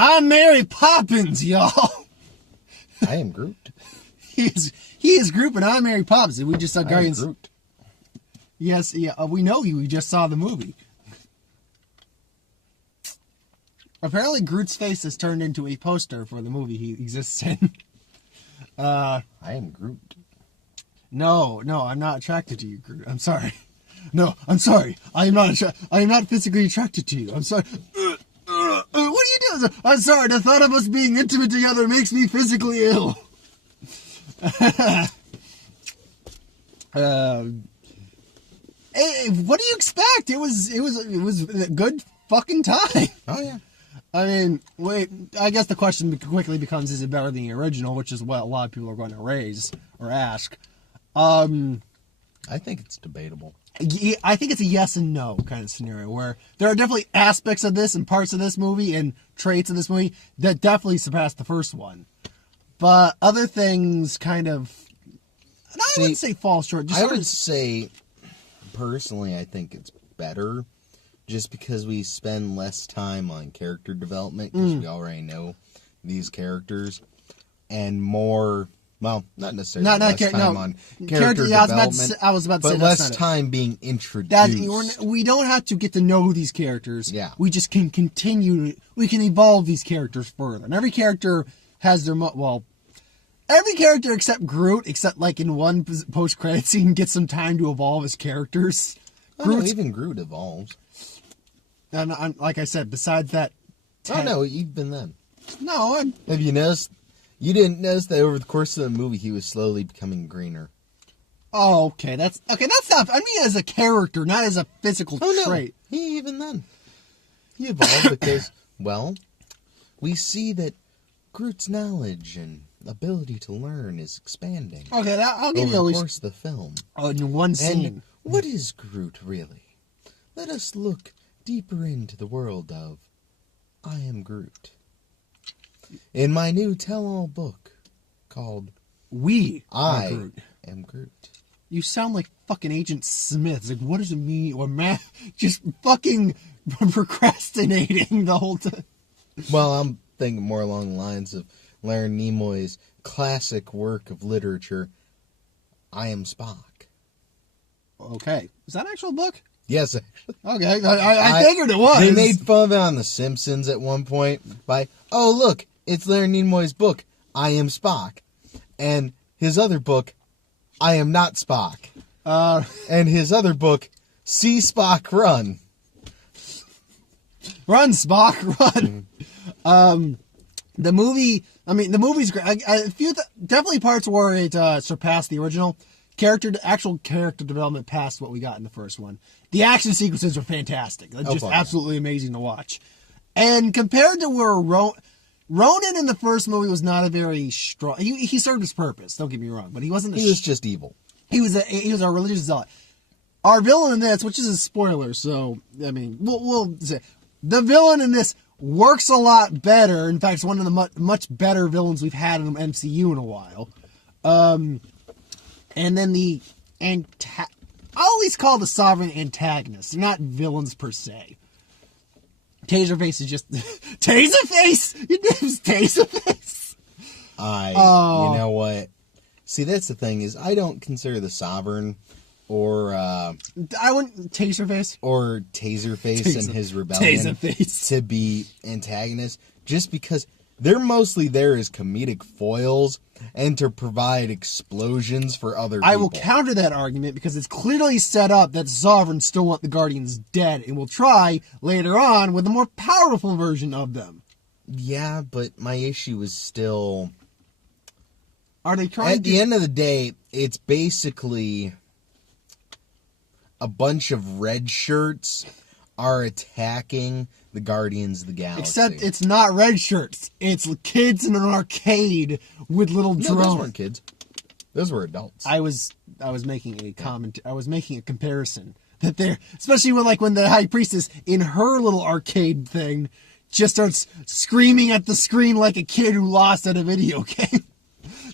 I'm Mary Poppins, y'all. I am Groot. He is Groot, and I'm Mary Poppins. We just saw Guardians. Groot. Yes, yeah, we know you. We just saw the movie. Apparently, Groot's face has turned into a poster for the movie he exists in. I am Groot. No, I'm not attracted to you, Groot. I'm sorry. No, I'm sorry. I am not physically attracted to you. I'm sorry. What are you doing? I'm sorry. The thought of us being intimate together makes me physically ill. Hey, what do you expect? It was a good fucking time. Oh yeah. I mean, wait. I guess the question quickly becomes: is it better than the original? Which is what a lot of people are going to raise or ask. I think it's debatable. I think it's a yes and no kind of scenario where there are definitely aspects of this and parts of this movie and traits of this movie that definitely surpass the first one. But other things kind of, and I wouldn't say fall short. I would say, personally, I think it's better just because we spend less time on character development because we already know these characters and more... Well, not necessarily less time on character development, I was about to say but less time being introduced. We don't have to get to know these characters. Yeah. We just can continue. We can evolve these characters further. And every character has their... every character except Groot, except like in one post-credit scene, gets some time to evolve as characters. Even Groot evolves. And like I said, besides that... Oh, no, even then. No, Have you noticed... You didn't notice that over the course of the movie, he was slowly becoming greener. Oh, okay. That's not... I mean, as a character, not as a physical trait. No. Even then. He evolved because, well, we see that Groot's knowledge and ability to learn is expanding. Okay, I'll give you at least... over the course of the film. Oh, in one scene. And what is Groot, really? Let us look deeper into the world of I Am Groot. In my new tell-all book called I Am Groot. You sound like fucking Agent Smith. It's like, what does it mean? Or just fucking procrastinating the whole time. Well, I'm thinking more along the lines of Leonard Nimoy's classic work of literature, I Am Spock. Okay. Is that an actual book? Yes, actually. Okay, I figured it was. They made fun of it on The Simpsons at one point by, oh, look, it's Leonard Nimoy's book, I Am Spock. And his other book, I Am Not Spock. And his other book, See Spock Run. Run, Spock, run. The movie's great. Definitely parts where it surpassed the original. Actual character development past what we got in the first one. The action sequences are fantastic. Just absolutely amazing to watch. And compared to where Ronan in the first movie was not a very strong... He served his purpose, don't get me wrong, but he wasn't... He was just evil. He was a religious zealot. Our villain in this, which is a spoiler, so, I mean, we'll say... The villain in this works a lot better. In fact, it's one of the much better villains we've had in the MCU in a while. And then I'll at least call the Sovereign antagonists. They're not villains per se. Taserface is just... Taserface? Your name's Taserface? You know what? See, that's the thing, is I don't consider the Sovereign or... I wouldn't... Taserface? Or Taserface and his rebellion Taserface. To be antagonists, just because they're mostly there as comedic foils and to provide explosions for other people. I will counter that argument because it's clearly set up that Sovereign still want the Guardians dead and will try later on with a more powerful version of them. Yeah, but my issue is still... Are they trying At the end of the day, it's basically a bunch of red shirts are attacking the Guardians of the Galaxy. Except it's not red shirts. It's kids in an arcade with little drones. No, those weren't kids. Those were adults. I was making a comment. I was making a comparison that they're, especially when the High Priestess in her little arcade thing just starts screaming at the screen like a kid who lost at a video game.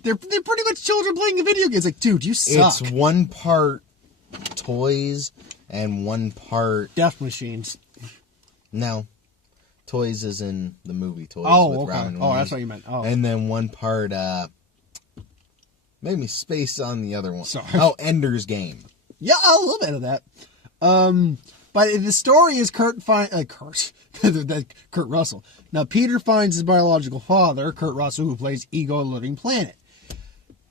They're pretty much children playing a video game. It's like, dude, you suck. It's one part toys and one part... Death machines. No. Toys is in the movie Toys with okay. Robin Oh, Williams. that's what you meant. Oh. And then one part, made me space on the other one. Sorry. Oh, Ender's Game. Yeah, a little bit of that. But the story is Kurt Russell. Now, Peter finds his biological father, Kurt Russell, who plays Ego on Living Planet.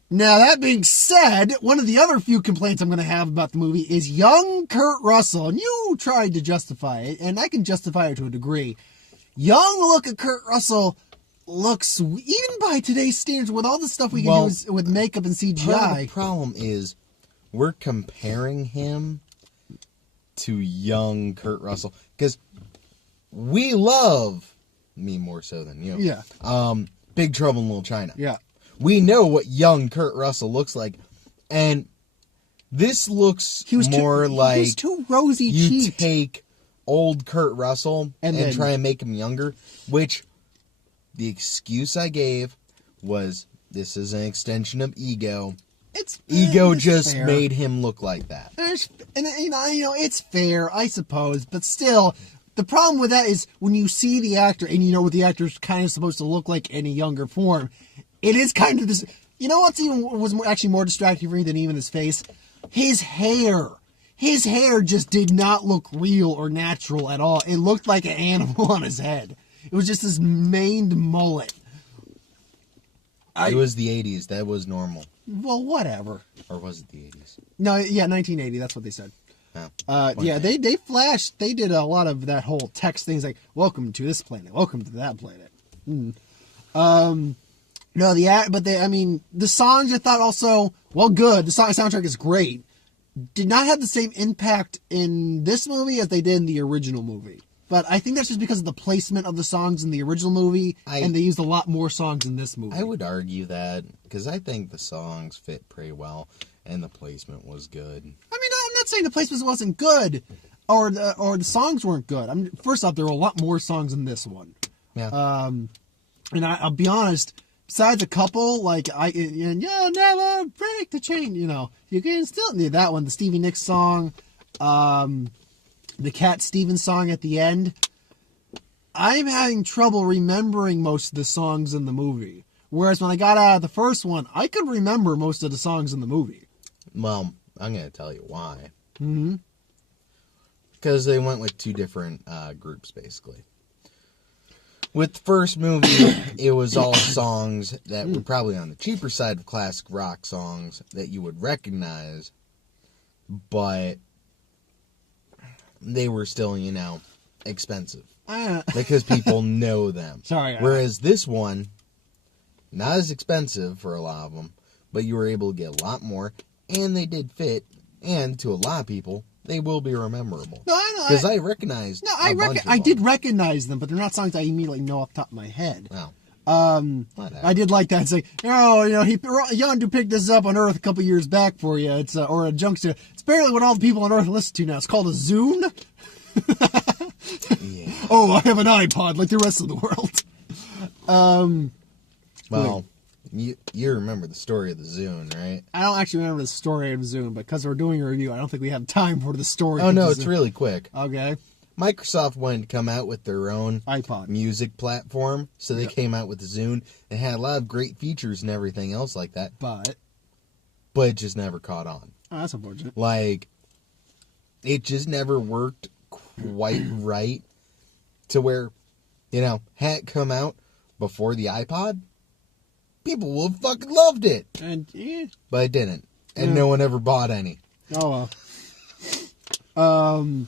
Now, that being said, one of the other few complaints I'm going to have about the movie is young Kurt Russell, and you tried to justify it, and I can justify it to a degree. Young look at Kurt Russell looks, even by today's standards, with all the stuff we can do with makeup and CGI. Part of the problem is we're comparing him to young Kurt Russell because we love, me more so than you. Yeah. Big Trouble in Little China. Yeah. We know what young Kurt Russell looks like, and this looks more like he was too rosy you cheeked. take old Kurt Russell and then try and make him younger, which the excuse I gave was this is an extension of Ego. Ego just fair. made him look like that. And you know, it's fair, I suppose, but still, the problem with that is when you see the actor and you know what the actor's kind of supposed to look like in a younger form, it is kind of this. You know what's actually more distracting for me than even his face? His hair. His hair just did not look real or natural at all. It looked like an animal on his head. It was just this maned mullet. It was the 80s. That was normal. Well, whatever. Or was it the 80s? No, yeah, 1980. That's what they said. Oh. Yeah, they flashed. They did a lot of that whole text things like "Welcome to this planet," "Welcome to that planet." No, the songs I thought also good. The soundtrack is great. Did not have the same impact in this movie as they did in the original movie. But I think that's just because of the placement of the songs in the original movie, and they used a lot more songs in this movie. I would argue that, because I think the songs fit pretty well, and the placement was good. I mean, I'm not saying the placement wasn't good, or the songs weren't good. First off, there were a lot more songs in this one. Yeah. And I'll be honest, besides a couple, like you'll never break the chain, you can still need that one, the Stevie Nicks song, the Cat Stevens song at the end. I'm having trouble remembering most of the songs in the movie. Whereas when I got out of the first one, I could remember most of the songs in the movie. Well, I'm going to tell you why. Mm-hmm. Because they went with two different groups, basically. With the first movie, it was all songs that were probably on the cheaper side of classic rock songs that you would recognize, but they were still, expensive. Because people know them. Sorry. Whereas this one, not as expensive for a lot of them, but you were able to get a lot more, and they did fit, and to a lot of people, they will be memorable. No, I know. Because I recognized I did recognize them, but they're not songs I immediately know off the top of my head. Well, I did like that. It's like, Yondu picked this up on Earth a couple years back for you. It's or a junkster. It's barely what all the people on Earth listen to now. It's called a Zune. yeah. Oh, I have an iPod like the rest of the world. Well, you remember the story of the Zune, right? I don't actually remember the story of Zune, but because we're doing a review, I don't think we have time for the story. Oh, no, the it's Zune. really quick. Okay. Microsoft wanted to come out with their own iPod music platform, so they came out with the Zune. It had a lot of great features and everything else like that. But it just never caught on. Oh, that's unfortunate. Like, it just never worked quite right to where, had it come out before the iPod, people would have fucking loved it. And But it didn't. And no one ever bought any. Oh, well.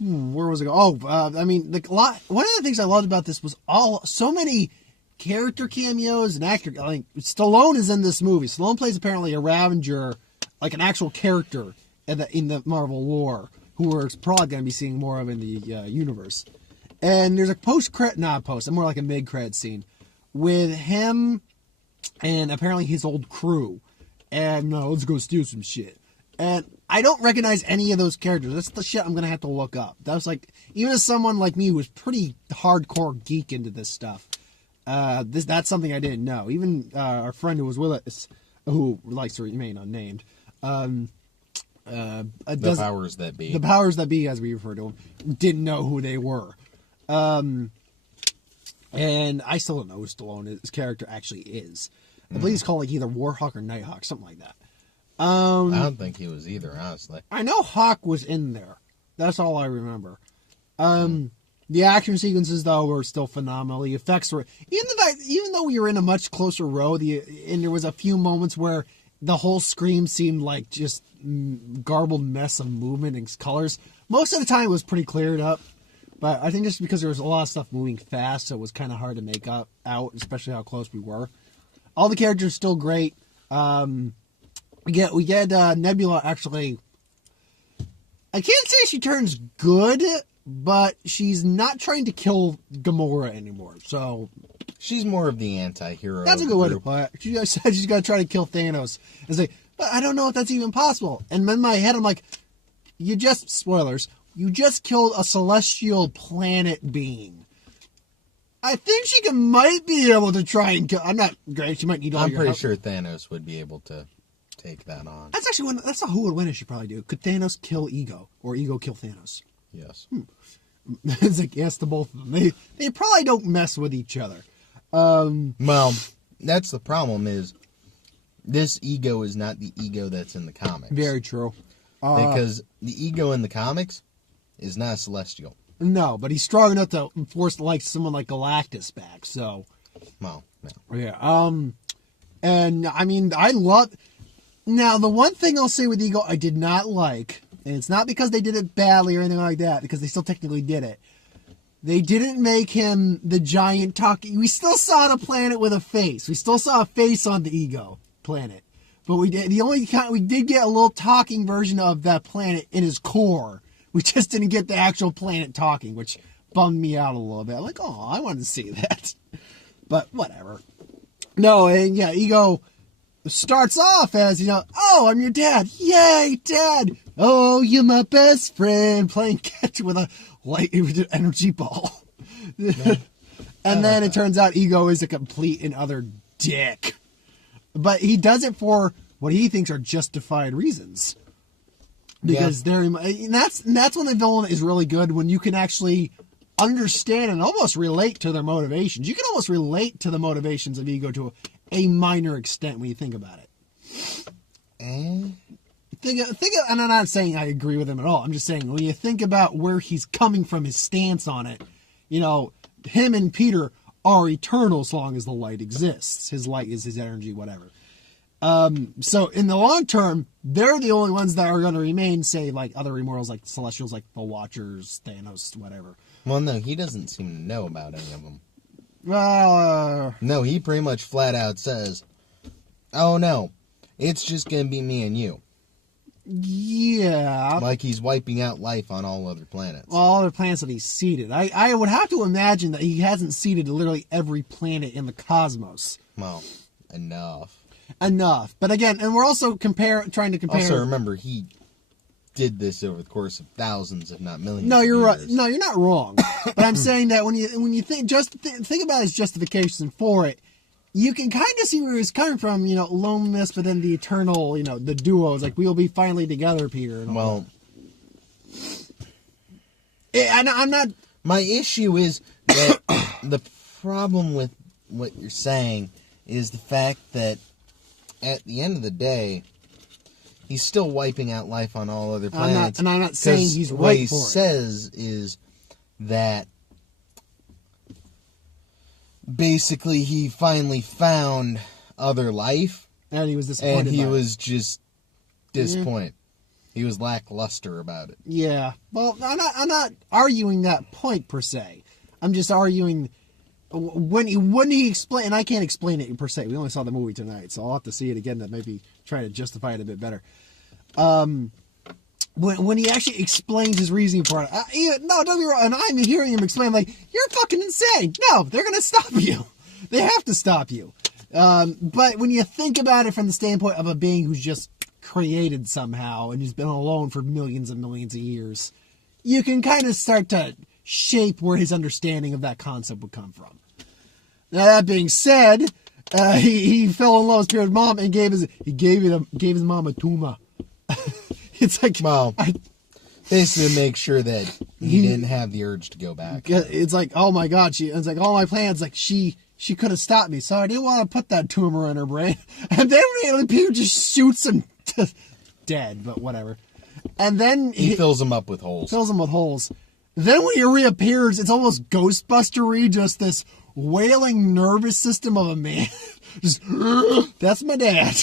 Where was it going? One of the things I loved about this was so many character cameos and actor. Stallone is in this movie. Stallone plays apparently a Ravager, like an actual character in the Marvel lore, who we're probably going to be seeing more of in the universe. And there's a more like a mid-credit scene with him and apparently his old crew. And let's go steal some shit. And I don't recognize any of those characters. That's the shit I'm going to have to look up. That was like, even as someone like me who was pretty hardcore geek into this stuff, that's something I didn't know. Even our friend who was with us, who likes to remain unnamed, The powers that be. The powers that be, as we refer to them, didn't know who they were. And I still don't know who Stallone's character actually is. I believe he's called like either Warhawk or Nighthawk, something like that. I don't think he was either, honestly. I know Hawk was in there. That's all I remember. The action sequences, though, were still phenomenal. The effects were... Even though we were in a much closer row, and there was a few moments where the whole screen seemed like just garbled mess of movement and colors, most of the time it was pretty cleared up. But I think just because there was a lot of stuff moving fast, so it was kind of hard to make out, especially how close we were. All the characters still great. We get Nebula actually... I can't say she turns good, but she's not trying to kill Gamora anymore. So she's more of the anti-hero. That's a good way to put it. She just said she's going to try to kill Thanos. And say, but I don't know if that's even possible. And in my head, I'm like, spoilers, you just killed a celestial planet being. I think she might be able to try and kill... I'm not great. She might need all I'm your pretty help. sure Thanos would be able to take that on. That's actually that's not who would win. It should probably do. Could Thanos kill Ego, or Ego kill Thanos? Yes. It's like yes to both of them. They probably don't mess with each other. Well, that's the problem. Is this Ego is not the Ego that's in the comics? Very true. Because the Ego in the comics is not a Celestial. No, but he's strong enough to force like someone like Galactus back. So, well, no. Yeah. And I mean, I love. Now, the one thing I'll say with Ego I did not like, and it's not because they did it badly or anything like that, because they still technically did it. They didn't make him the giant talking. We still saw the planet with a face. We still saw a face on the Ego planet, but we did we did get a little talking version of that planet in his core. We just didn't get the actual planet talking, which bummed me out a little bit. Like, oh, I wanted to see that, but whatever. No, and yeah, Ego starts off as, oh, I'm your dad. Yay, Dad. Oh, you're my best friend. Playing catch with a light energy ball. Yeah. And then it turns out Ego is a complete and utter dick. But he does it for what he thinks are justified reasons. Because that's when the villain is really good, when you can actually understand and almost relate to their motivations. You can almost relate to the motivations of Ego to a minor extent when you think about it. And I'm not saying I agree with him at all. I'm just saying when you think about where he's coming from, his stance on it, him and Peter are eternal as long as the light exists. His light is his energy, whatever. So in the long term, they're the only ones that are going to remain, say, like other immortals, like Celestials, like the Watchers, Thanos, whatever. Well, no, he doesn't seem to know about any of them. No, he pretty much flat out says, oh no, it's just going to be me and you. Yeah. Like he's wiping out life on all other planets. All other planets that he's seeded. I would have to imagine that he hasn't seeded literally every planet in the cosmos. Well, enough. But again, and we're also trying to compare. Also, remember, he did this over the course of thousands, if not millions. No, you're right. No, you're not wrong. But I'm saying that when you think about his justification for it, you can kind of see where he's coming from. Loneliness, but then the eternal. The duo is like, we'll be finally together, Peter. And all that. I'm not. My issue is that the problem with what you're saying is the fact that at the end of the day, he's still wiping out life on all other planets. I'm not saying he's right for it. What he says is that basically he finally found other life. And he was disappointed. And he was just disappointed. He was lackluster about it. Yeah. Well, I'm not arguing that point per se. I'm just arguing when he explain, and I can't explain it per se. We only saw the movie tonight, so I'll have to see it again to maybe try to justify it a bit better. When he actually explains his reasoning for it, no, don't be wrong. And I'm hearing him explain, like, you're fucking insane. No, they're gonna stop you. They have to stop you. But when you think about it from the standpoint of a being who's just created somehow and who's been alone for millions and millions of years, you can kind of start to shape where his understanding of that concept would come from. Now, that being said, he fell in love with Peter's mom and gave his mom a tumor. It's like, Well, basically to make sure that he didn't have the urge to go back. it's like, oh my God, it's like all my plans, like she could have stopped me, so I didn't want to put that tumor in her brain. And then Peter just shoots him dead, but whatever. And then he fills him up with holes. Then when he reappears, it's almost Ghostbuster-y, just this wailing nervous system of a man. Just, that's my dad.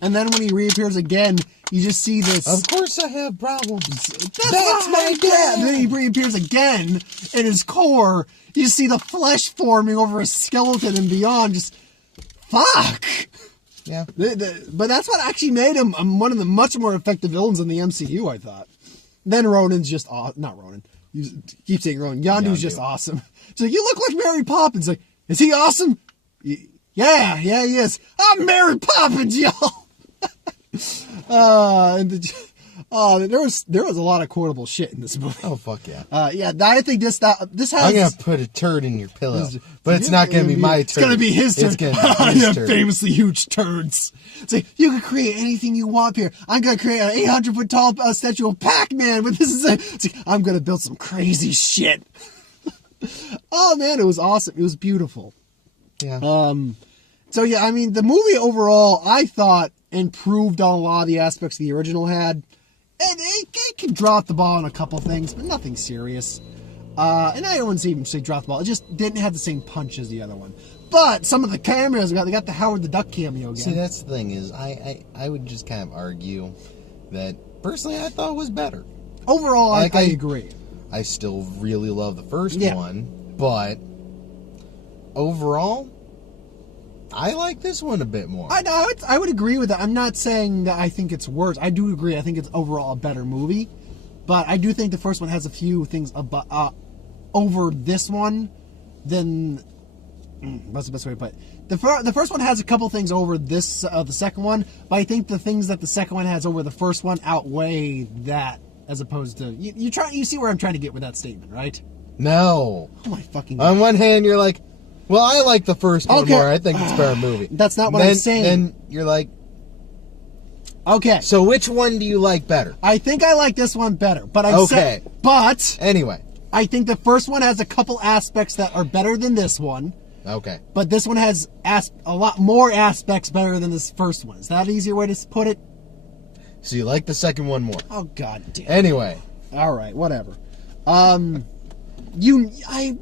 And then when he reappears again, you just see this. Of course I have problems. That's my dad. And then he reappears again in his core. You see the flesh forming over his skeleton and beyond. Just, fuck. Yeah. But that's what actually made him one of the much more effective villains in the MCU, I thought. Then Ronan's just not Ronan. You keep saying Ronan. Yondu's just awesome. She's like, you look like Mary Poppins. Like, is he awesome? Yeah, he is. I'm Mary Poppins, y'all. There was a lot of quotable shit in this movie. Oh fuck yeah. I think this has. I'm gonna put a turd in your pillow, but it's not gonna be my turd. It's gonna be his turd. It's gonna be his turd. Famously huge turds. It's like, you can create anything you want here. I'm gonna create an 800-foot tall statue of Pac-Man, but this is it's like, I'm gonna build some crazy shit. Oh man, it was awesome. It was beautiful. Yeah. So yeah, I mean, the movie overall, I thought, improved on a lot of the aspects the original had. And it can drop the ball on a couple things, but nothing serious. And I don't want to even say drop the ball. It just didn't have the same punch as the other one. But some of the cameos, they got the Howard the Duck cameo again. See, that's the thing is, I would just kind of argue that, personally, I thought it was better. Overall, I agree. I still really love the first one, but overall, I like this one a bit more. I would agree with that. I'm not saying that I think it's worse. I do agree. I think it's overall a better movie. But I do think the first one has a few things over this one than... What's the best way to put it? The first one has a couple things over this the second one, but I think the things that the second one has over the first one outweigh that, as opposed to... You see where I'm trying to get with that statement, right? No. Oh my fucking God. On one hand, you're like, well, I like the first one more. I think it's a better movie. That's not what I'm saying. Then you're like... Okay. So which one do you like better? I think I like this one better, but Anyway. I think the first one has a couple aspects that are better than this one. Okay. But this one has a lot more aspects better than this first one. Is that an easier way to put it? So you like the second one more? Oh, God damn. Anyway. All right, whatever.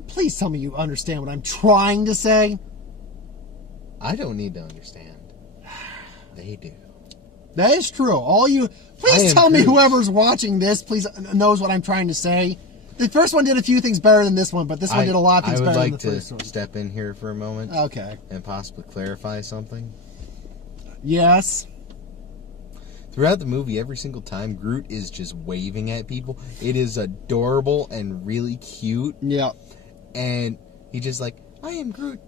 Please tell me you understand what I'm trying to say. I don't need to understand. They do. That is true. Please tell me whoever's watching this, please knows what I'm trying to say. The first one did a few things better than this one, but this one did a lot of things better than the first one. I would like to step in here for a moment. Okay. And possibly clarify something. Yes. Throughout the movie, every single time Groot is just waving at people, it is adorable and really cute. Yeah. And he's just like, I am Groot.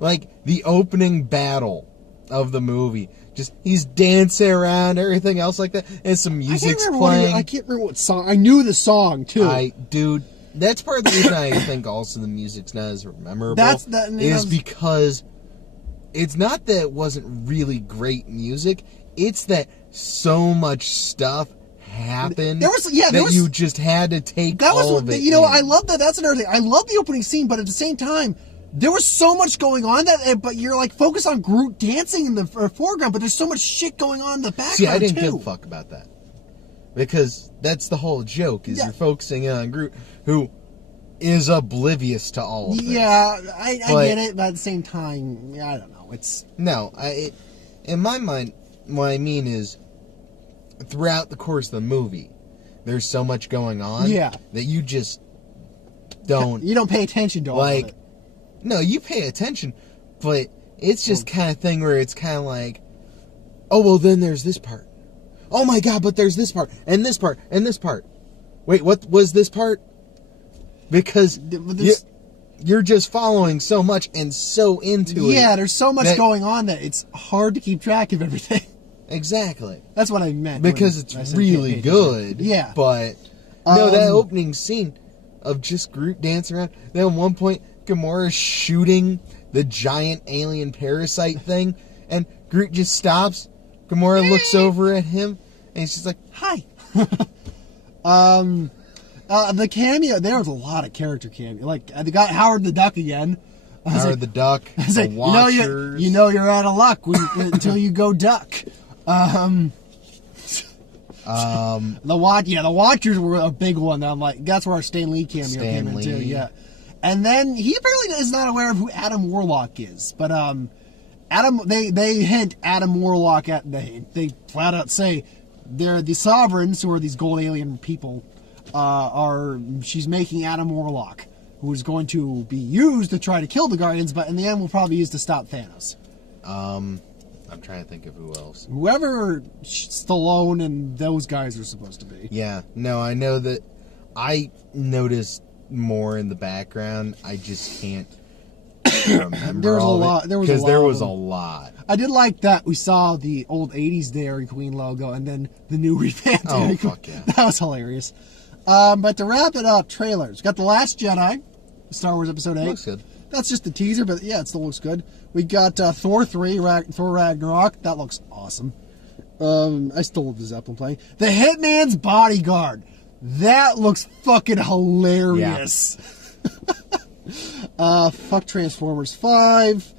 Like, the opening battle of the movie. Just, he's dancing around, everything else like that, and some music's playing. I can't remember what song. I knew the song, too. Dude, that's part of the reason I think also the music's not as memorable. Because it's not that it wasn't really great music, it's that so much stuff happened you just had to take all of it. I love that. That's another thing. I love the opening scene, but at the same time, there was so much going on but you're like focused on Groot dancing in the foreground, but there's so much shit going on in the background. See, I didn't give a fuck about that. Because that's the whole joke, is you're focusing on Groot, who is oblivious to all of this. Yeah, I get it, but at the same time, I don't know. In my mind, what I mean is, throughout the course of the movie, there's so much going on that you just don't... You don't pay attention to all of it. No, you pay attention, but it's just kind of thing where it's kind of like, oh, well, then there's this part. Oh, my God, but there's this part, and this part, and this part. Wait, what was this part? Because you're just following so much and so into it. Yeah, there's so much going on that it's hard to keep track of everything. Exactly. That's what I meant. Because it's really good. Yeah. But, no, that opening scene of just Groot dancing around, then at one point, Gamora's shooting the giant alien parasite thing, and Groot just stops, Gamora looks over at him, and he's just like, hi. The cameo, there was a lot of character cameo. Like, they got Howard the Duck again. Howard the Duck, the Watchers. You know you're out of luck until you go duck. The Watchers were a big one. I'm like, that's where our Stan Lee cameo came in too. Yeah, and then he apparently is not aware of who Adam Warlock is, but they hint Adam Warlock at they flat out say they're the Sovereigns, who are these gold alien people. She's making Adam Warlock, who is going to be used to try to kill the Guardians, but in the end will probably be used to stop Thanos. I'm trying to think of who else. Whoever Stallone and those guys are supposed to be. Yeah, no, I know that. I noticed more in the background. I just can't remember. There was a lot. I did like that we saw the old '80s Dairy Queen logo and then the new revamped Dairy Queen. Fuck yeah. That was hilarious. But to wrap it up, trailers. Got The Last Jedi, Star Wars Episode 8. Looks good. That's just a teaser, but yeah, it still looks good. We got Thor 3, Thor Ragnarok. That looks awesome. I still love the Zeppelin playing. The Hitman's Bodyguard. That looks fucking hilarious. Yeah. Fuck Transformers 5.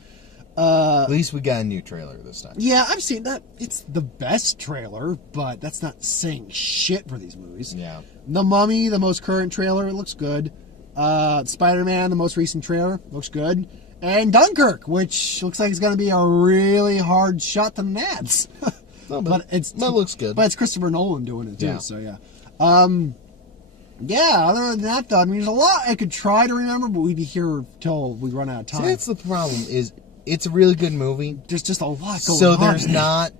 At least we got a new trailer this time. Yeah, I've seen that. It's the best trailer, but that's not saying shit for these movies. Yeah. The Mummy, the most current trailer, it looks good. Spider-Man, the most recent trailer, looks good. And Dunkirk, which looks like it's going to be a really hard shot to the Nats. No, but that looks good. But it's Christopher Nolan doing it too, yeah. So yeah. Yeah, other than that, though, I mean, there's a lot I could try to remember, but we'd be here till we run out of time. See, that's the problem, is it's a really good movie. There's just a lot going on. So there's not,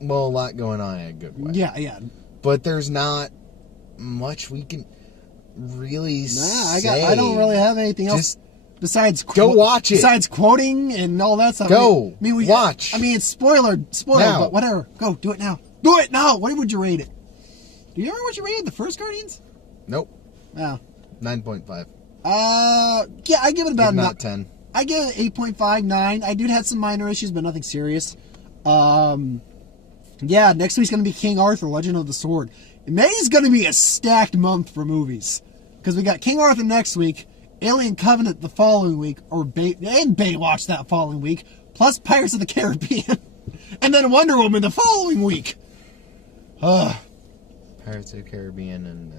well, a lot going on in a good way. Yeah, yeah. But there's not much we can really say. I don't really have anything else. Besides, go watch it. Besides quoting and all that stuff. Go watch. I mean, it's spoiler, now. But whatever. Go, do it now. Do it now. What would you rate it? Do you remember what you rated the first Guardians? Nope. No. 9.5. Yeah, I give it about not 10. I give it 8.5, 9. I do have some minor issues, but nothing serious. Yeah, next week's gonna be King Arthur, Legend of the Sword. May is gonna be a stacked month for movies because we got King Arthur next week, Alien Covenant the following week, and Baywatch that following week, plus Pirates of the Caribbean, and then Wonder Woman the following week. Pirates of the Caribbean and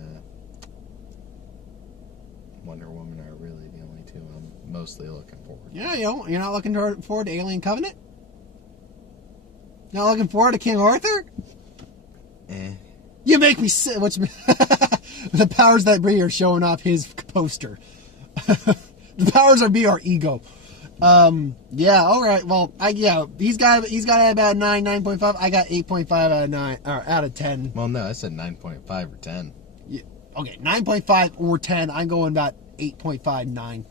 Wonder Woman are really the only two I'm mostly looking forward to. Yeah, you're not looking forward to Alien Covenant? Not looking forward to King Arthur? You make me sick. The powers that be are showing off his poster. The powers that be our ego. Yeah, all right. Well, he's got about 9.5. I got 8.5 out of 9 or out of 10. Well, no, I said 9.5 or 10. Yeah, okay, 9.5 or 10. I'm going about 8.5, 9.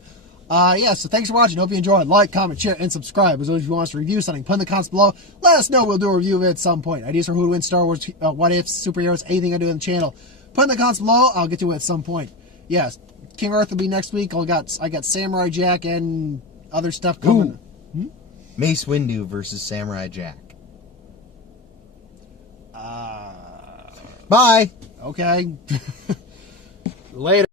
Yeah, so thanks for watching. Hope you enjoyed. Like, comment, share, and subscribe. As always, if you want us to review something, put in the comments below. Let us know. We'll do a review of it at some point. Ideas for who to win Star Wars, what ifs, superheroes, anything I do on the channel. Put in the comments below. I'll get to it at some point. Yes, King Arthur will be next week. I got Samurai Jack and other stuff coming. Mace Windu versus Samurai Jack. Bye. Okay. Later.